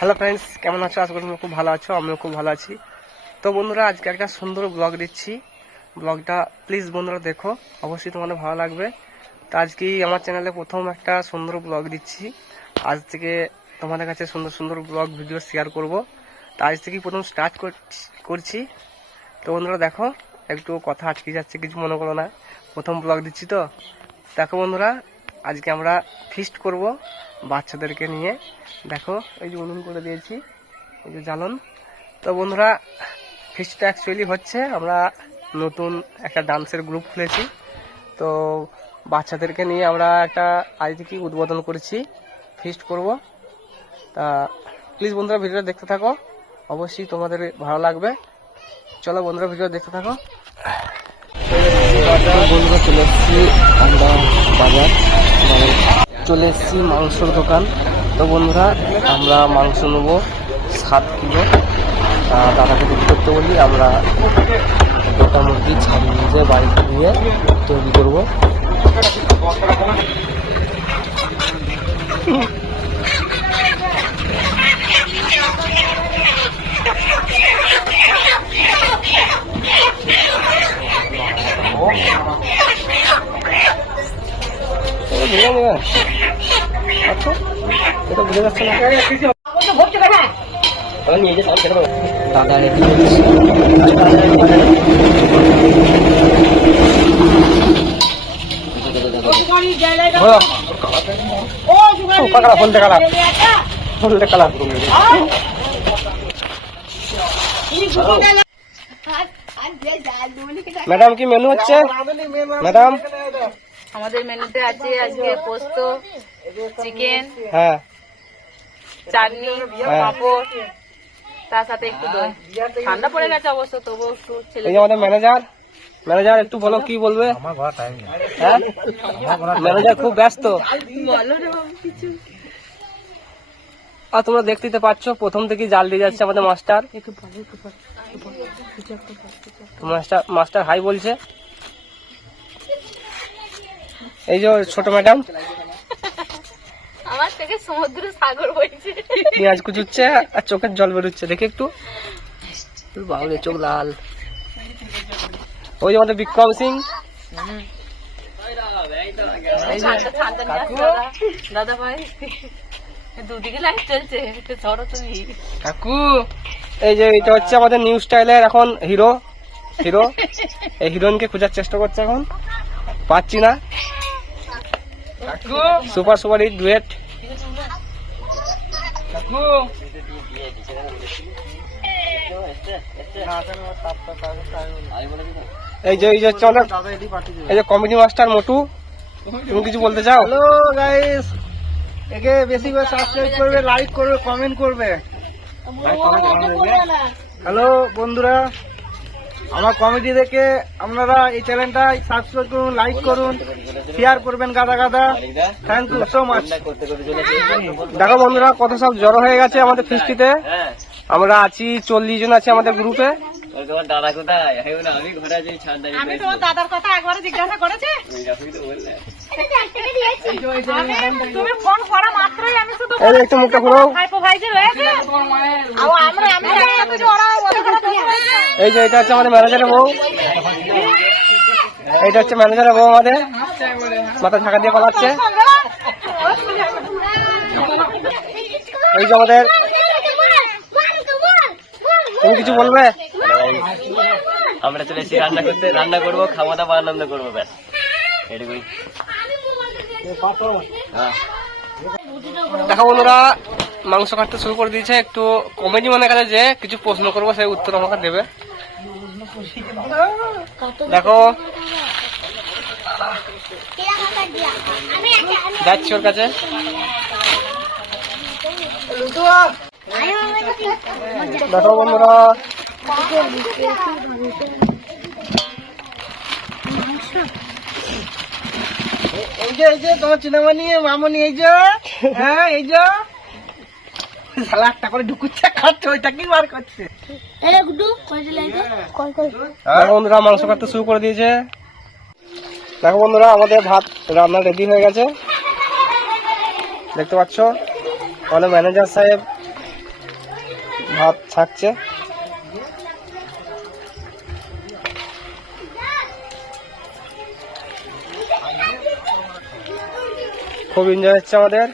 Hello friends কেমন আছো? আশা করি তোমরা খুব ভালো আছো, আমিও খুব ভালো আছি। তো বন্ধুরা, আজকে একটা সুন্দর ব্লগ দিচ্ছি। ব্লগটা প্লিজ বন্ধুরা দেখো, অবশ্যই তোমাদের ভালো লাগবে। তো আজকে আমার চ্যানেলে প্রথম একটা সুন্দর ব্লগ দিচ্ছি। আজ থেকে তোমাদের কাছে সুন্দর সুন্দর ব্লগ ভিডিও শেয়ার করব। তো আজ থেকেই প্রথম স্টার্ট করছি। তো বন্ধুরা দেখো, একটু কথা আটকে যাচ্ছে, কিছু মনে করো না। প্রথম ব্লগ দিচ্ছি তো। দেখো বন্ধুরা আজকে আমরা ফিস্ট করব বাচ্চাদেরকে নিয়ে। দেখো, এই যে উনুন করে দিয়েছি, এই যে জ্বালন। তো বন্ধুরা ফিস্টটা অ্যাকচুয়ালি হচ্ছে, আমরা নতুন একটা ডান্সের গ্রুপ খুলেছি। তো বাচ্চাদেরকে নিয়ে আমরা একটা আজ থেকে উদ্বোধন করেছি ফিস্ট করব। তা প্লিজ বন্ধুরা, ভিডিওটা দেখতে থাকো। অবশ্যই তোমাদের ভালো লাগবে। চলো বন্ধুরা ভিডিও দেখতে থাকো। বন্ধুরা চলে এসেছি আমরা বাজার চলে এসেছি মাংসর দোকান। তো বন্ধুরা আমরা মাংস নেব সাত কিলো। দাদাকে বিক্রি করতে বলি আমরা গোটা মুরগি ছাড়িয়ে নিয়ে বাড়িতে নিয়ে তৈরি করব। আচ্ছা ফোনটা কালা। ফোনটা কালা। ম্যাডাম কি মেনু হচ্ছে? ম্যাডাম? আমাদের মেনুতে আছে আজকে পোস্ত চিকেন হ্যাঁ। চাটনি হ্যাঁ। পাঁপড় তার সাথে একটু দই। ঠান্ডা পড়ে গেছে অবশ্য তবুও একটু ছেলে এই আমাদের ম্যানেজার ম্যানেজার একটু বলো কি বলবে? ম্যানেজার খুব ব্যস্ত। বলো কিছু। আর তোমরা দেখতেই তো পাচ্ছ প্রথম থেকেই জাল দিয়ে যাচ্ছে আমাদের মাস্টার। মাস্টার মাস্টার হাই বলছে। এই যে ছোট ম্যাডাম। আমার থেকে সমুদ্র সাগর বইছে। পেঁয়াজ কুচুচ্ছে আর চোখের জল বেরোচ্ছে দেখি একটু। বাবুরে চোখ লাল। ওই যে আমাদের বিক্রম সিং। দাদা। ভাই দুদিকে লাইট চলছে ধরো তুমি কাকু এই যে এটা হচ্ছে আমাদের নিউ স্টাইলের এখন হিরো হিরো এই হিরোইনকে খোঁজার চেষ্টা করছে এখন। পাচ্ছি না। সুপার সুপার হিট ডুয়েট এই যে এই যে হচ্ছে এই যে কমেডি মাস্টার মোটু। তুমি কিছু বলতে চাও? হ্যালো গাইস একে বেশি করে সাবস্ক্রাইব করবে লাইক করবে কমেন্ট করবে। হ্যালো বন্ধুরা। আমার কমেডি দেখে আপনারা এই চ্যানেলটা সাবস্ক্রাইব করুন লাইক করুন শেয়ার করবেন গাদা গাদা। থ্যাংক ইউ সো মাচ দেখো বন্ধুরা কত সব জড়ো হয়ে গেছে আমাদের ফিস্টিতে আমরা আছি, চল্লিশ জন আছে আমাদের গ্রুপে আমি তোমার দাদার কথা একবারে জিজ্ঞাসা করেছি। তুমি ফোন করা মাত্রই আমি শুধু এই যে একটু মুখটা ঘুরো ভাইপো ভাই যে রয়েছে আর আমরা আমি জানি না তো যে ওরা ওদের কথা বসে রয়েছে। এই যে এটা হচ্ছে আমাদের ম্যানেজারের বউ। এইটা হচ্ছে ম্যানেজারের বউ আমাদের। মাথা ঢাকা দিয়ে পালাচ্ছে। এই যে আমাদের তুমি কিছু বলবে? আমরা চলে এসেছি রান্না করতে রান্না করব খাওয়া দাওয়া আনন্দ করব ব্যাস। এটুকুই হ্যাঁ। দেখো বন্ধুরা মাংস কাটতে শুরু করে দিয়েছে। একটু কমেডি মনে কাছে যে কিছু প্রশ্ন করব সেই উত্তর আমাকে দেবে। দেখো। যাচ্ছি ওর কাছে। দেখো বন্ধুরা এই যে এই যে তোমার চিনামানি মামনি এই যে হ্যাঁ এই যে শালা একটা করে ঢুকুচ্ছে খাচ্ছে ওইটা বার করছে? দেখো বন্ধুরা মাংস কাটতে শুরু করে দিয়েছে। দেখো বন্ধুরা আমাদের ভাত রান্না রেডি হয়ে গেছে। দেখতে পাচ্ছ আমাদের ম্যানেজার সাহেব ভাত ছাকছে। খুব এনজয় হচ্ছে আমাদের।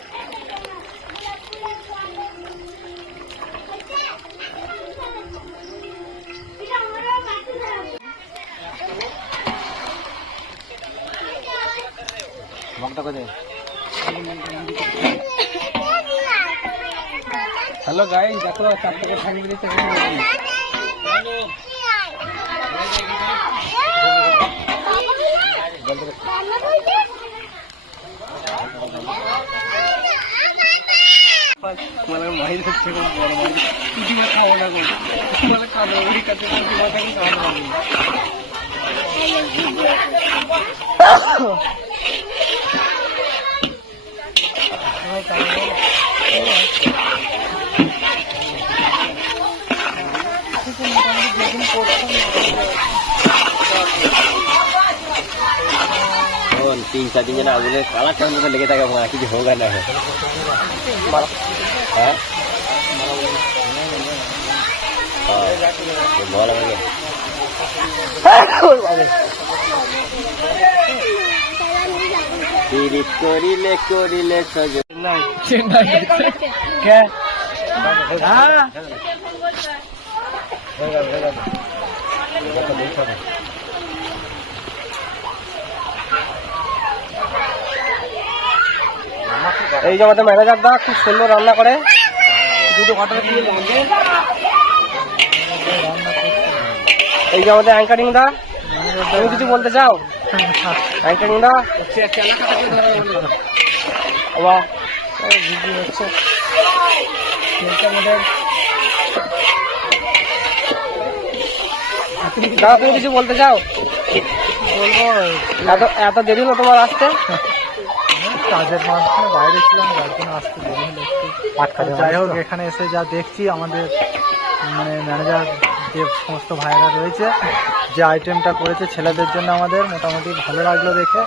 হ্যালো গাই দেখো চার থেকে থাকবে মানে তিন চার দিন যেন আগুনের কালারটার মতো লেগে থাকে কিছু হোক না হোক হ্যাঁ পিরিত করিলে করিলে চেন্নাই কে হ্যাঁ এই যে আমাদের ম্যানেজার দা খুব সুন্দর রান্না করে। দুটো অর্ডার দিয়ে এই যে আমাদের অ্যাঙ্কারিং দা। তুমি কিছু বলতে চাও? অ্যাঙ্কারিং দা? বাহ ভিডিও হচ্ছে আমাদের দাদা তুমি কিছু বলতে চাও? বলব। এত এত দেরি হলো তোমার আসতে? কাজের মাধ্যমে বাইরে ছিলাম যার জন্য আসতে দেরি হলো একটু যাই হোক এখানে এসে যা দেখছি আমাদের মানে ম্যানেজার যে সমস্ত ভাইয়েরা রয়েছে যে আইটেমটা করেছে ছেলেদের জন্য আমাদের মোটামুটি ভালো লাগল দেখে।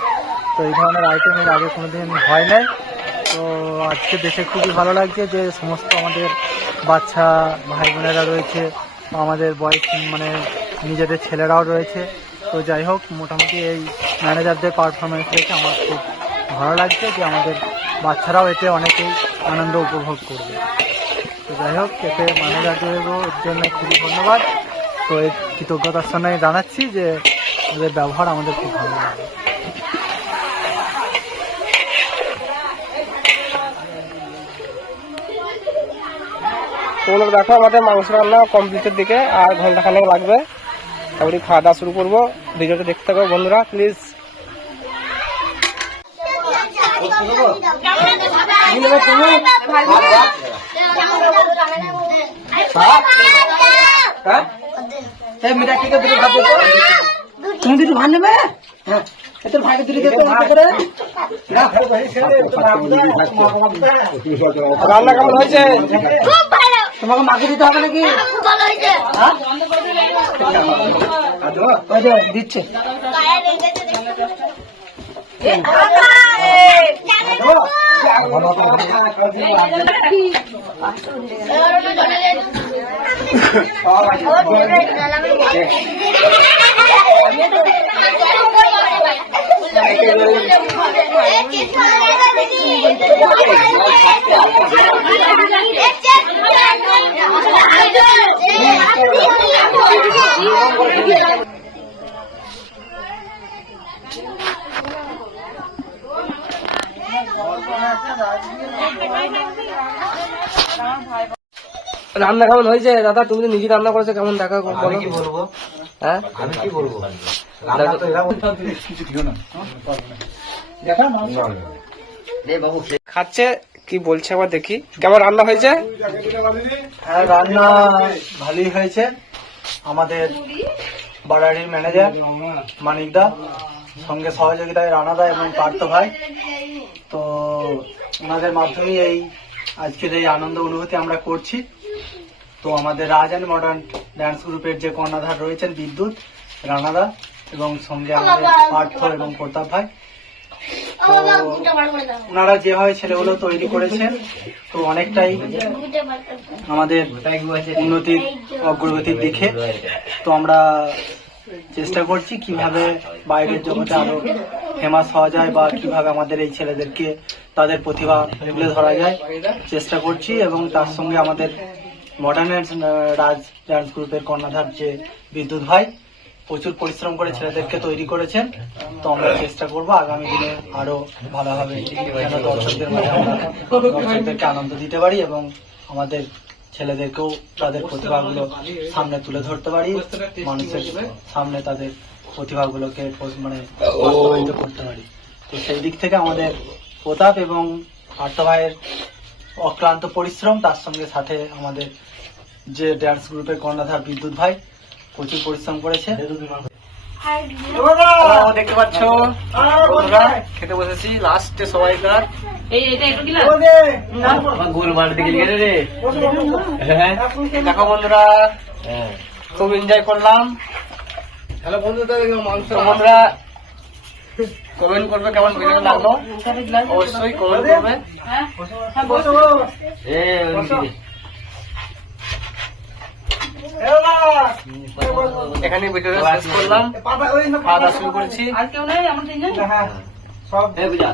তো এই ধরনের আইটেম এর আগে কোনোদিন হয় নাই। তো আজকে দেখে খুবই ভালো লাগছে যে সমস্ত আমাদের বাচ্চা ভাই বোনেরা রয়েছে আমাদের বয়স মানে নিজেদের ছেলেরাও রয়েছে। তো যাই হোক মোটামুটি এই ম্যানেজারদের পারফরমেন্স দেখে আমার খুব ভালো লাগছে যে আমাদের বাচ্চারাও এতে অনেকেই আনন্দ উপভোগ করবে। তো যাই হোক, এতে ম্যানেজারদেরও এর জন্য খুবই ধন্যবাদ। তো এই কৃতজ্ঞতার সঙ্গে জানাচ্ছি যে ওদের ব্যবহার আমাদের খুব ভালো লাগে। তোমরা দেখো আমাদের মাংস রান্না কমপ্লিটের দিকে, আর ঘণ্টা খানেক লাগবে। তারপরে খাওয়া দাওয়া শুরু করব। ভিডিওটা দেখতে থাকো বন্ধুরা প্লিজ তুমি দুটো ভাত নেবে হ্যাঁ তোর ভাইকে দুটো দিতে করে রান্না কেমন হয়েছে তোমাকে মাকে দিতে হবে নাকি দিচ্ছে ¡Ah, রান্না কেমন হয়েছে? দাদা তুমি তো নিজে রান্না করেছ কেমন দেখা বলো কি বলব? হ্যাঁ? আমি কি বলব? খাচ্ছে কি বলছে আবার দেখি। কেমন রান্না হয়েছে? হ্যাঁ রান্না ভালোই হয়েছে। আমাদের বাড়ারির ম্যানেজার মানিকদা সঙ্গে সহযোগিতায় রানাদা এবং পার্থ ভাই। তো ওনাদের মাধ্যমেই এই আজকের এই আনন্দ অনুভূতি আমরা করছি। তো আমাদের রাজ অ্যান্ড মডার্ন ড্যান্স গ্রুপের যে কর্ণাধার রয়েছেন বিদ্যুৎ, রানাদা এবং সঙ্গে আমাদের পার্থ এবং প্রতাপ ভাই। তো ওনারা যেভাবে ছেলেগুলো তৈরি করেছেন, তো অনেকটাই আমাদের উন্নতির অগ্রগতির দিকে। তো আমরা চেষ্টা করছি কীভাবে বাইরের জগতে আরও ফেমাস হওয়া যায় বা কীভাবে আমাদের এই ছেলেদেরকে তাদের প্রতিভা তুলে ধরা যায়, চেষ্টা করছি এবং তার সঙ্গে আমাদের মডার্ন রাজ ডান্স গ্রুপের কর্ণধার যে বিদ্যুৎ ভাই, প্রচুর পরিশ্রম করে ছেলেদেরকে তৈরি করেছেন। তো আমরা চেষ্টা করব আগামী দিনে আরও ভালোভাবে দর্শকদের মাঝে আমরা দর্শকদেরকে আনন্দ দিতে পারি এবং আমাদের ছেলেদেরকেও তাদের প্রতিভাগুলো সামনে তুলে ধরতে পারি মানুষের সামনে তাদের প্রতিভাগুলোকে মানে বাস্তবায়িত করতে পারি। তো সেই দিক থেকে আমাদের প্রতাপ এবং পার্থ ভাইয়ের অক্লান্ত পরিশ্রম তার সঙ্গে সাথে আমাদের যে ড্যান্স গ্রুপের কর্ণধার বিদ্যুৎ ভাই প্রচুর পরিশ্রম করেছে। দেখতে পাচ্ছ? বন্ধুরা খেতে বসেছি লাস্টে সবাইকার। এই এটা একটু গিলা আমার গোল মার দিকে গেলে রে। হ্যাঁ। দেখো বন্ধুরা হ্যাঁ। খুব এনজয় করলাম। হ্যালো বন্ধুরা বন্ধুরা কমেন্ট করবে কেমন ভিডিও লাগল? অবশ্যই কমেন্ট করবে। এখানে ভিডিওটা শেষ করলাম। খাওয়া দাওয়া শুরু করেছি। আর কেউ নেই আমার তিনজন এ বুঝা।